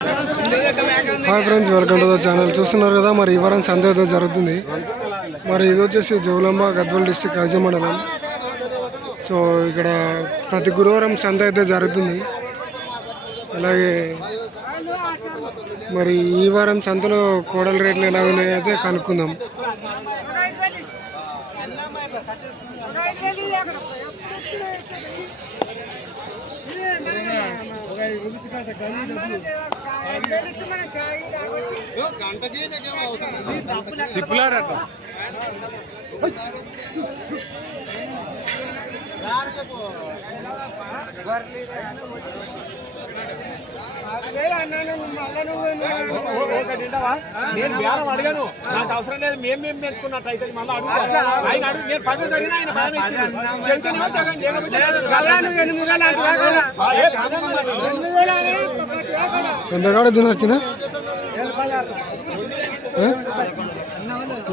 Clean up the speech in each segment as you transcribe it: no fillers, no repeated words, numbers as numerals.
Hi friends, welcome to the channel. చూస్తున్నారు కదా, మరి ఈ వారం సంత అయితే జరుగుతుంది. మరి ఇది వచ్చేసి జోగులాంబ గద్వాల్ డిస్టిక్ ఐజీ మండలం. సో ఇక్కడ ప్రతి గురువారం సంత అయితే జరుగుతుంది. అలాగే మరి ఈ వారం సంతలో కోడల రేట్లు ఎలా ఉన్నాయో అయితే కనుక్కుందాం. నేను బేరం అడిగాను, నాకు అవసరం లేదు, మేము పెంచుకున్నట్టు అయితే మళ్ళీ అడుగుతా. ఆయన అడుగు, నేను పదవి అడిగినా ఆయన ఎంతకాడ తినొచ్చిన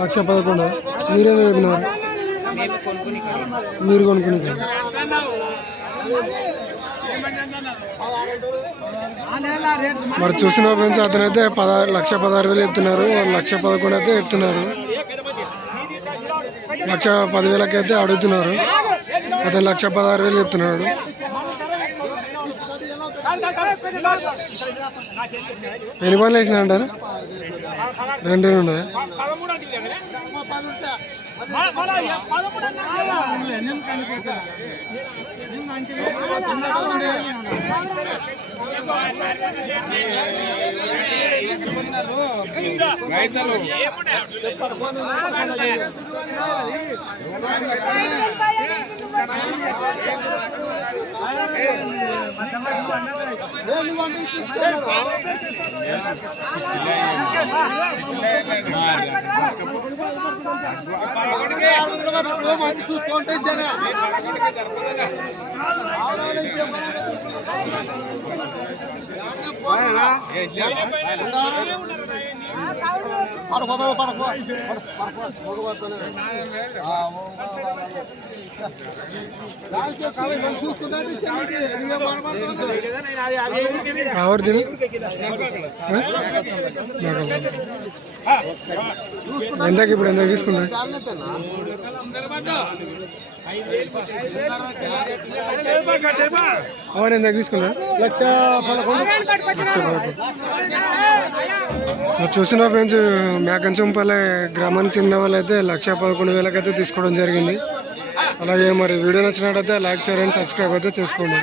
1,11,000. మీరేదో చెప్పినారు, మీరు కొనుక్కుని. మరి చూసిన ఫ్రెండ్స్, అతనైతే 1,16,000 చెప్తున్నారు, 1,11,000 అయితే చెప్తున్నారు. 1,10,000 అయితే అడుగుతున్నారు. అతను 1,16,000 చెప్తున్నాడు. ఎన్ని పనులు వేసినా అంటారు? 2 ఉన్నదా? చూసుకుంటే ఎంతకి ఇప్పుడు ఎంత తీసుకున్నా? అవును, ఎంత తీసుకున్నా? 1,11,000. చూసిన ఫ్రెండ్స్, మేకంచంపల్లె గ్రామానికి చెందిన వాళ్ళు అయితే 1,11,000 అయితే తీసుకోవడం జరిగింది. అలాగే మరి వీడియో నచ్చినట్టయితే లైక్, షేర్ అండ్ సబ్స్క్రైబ్ అయితే చేసుకోండి.